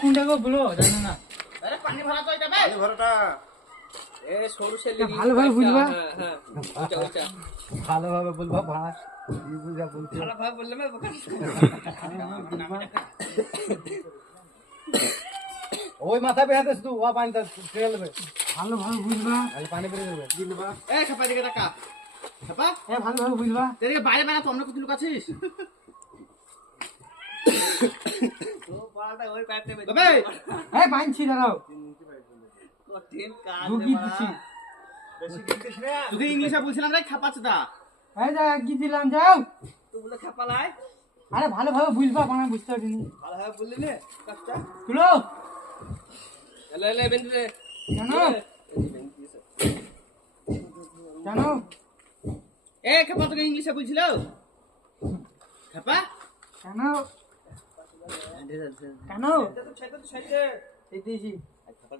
কোনটা গো বলো জানো না। আরে পানি ভরা তো এটা পানি ভরাটা এ সরু সে লেগে ভালোভাবে বুঝবা। হ্যাঁ ওটা ওটা ভালোভাবে বলবা ভাড়া কি বুঝা বলছো। ভালোভাবে বললে না বোকা ওই মাথা বেহাতে শুধু ও পানিটা ফেলে দেবে। ভালোভাবে বুঝবা তাহলে পানি বেরিয়ে যাবে দিয়ে দেবা। এ খাপা দিকে টাকা খাপা এ ভালোভাবে বুঝবা। তেরে বাইরে বানা তো আমরা কত লোক আছিস তো পাড়াটা ওই পাইতে তবে এই পাইছি দাঁড়াও কঠিন কাজ দুগি দিছি। বেশি দিছিস না তুই ইংলিশে বলছিলাম রে খাপাছ দা এই যা কি দিলাম যাও। তুই বলে খাপালাই আরে ভালোভাবে বুঝবা বানা বুঝতে পারিনি। ভালোভাবে বললি না কাজটা তুলো এলে এলে বেন্দি রে জানো জানো এ খাপা তোকে ইংলিশে বলছিল খাপা জানো জানো এটা তো ছাইতে এই দিছি।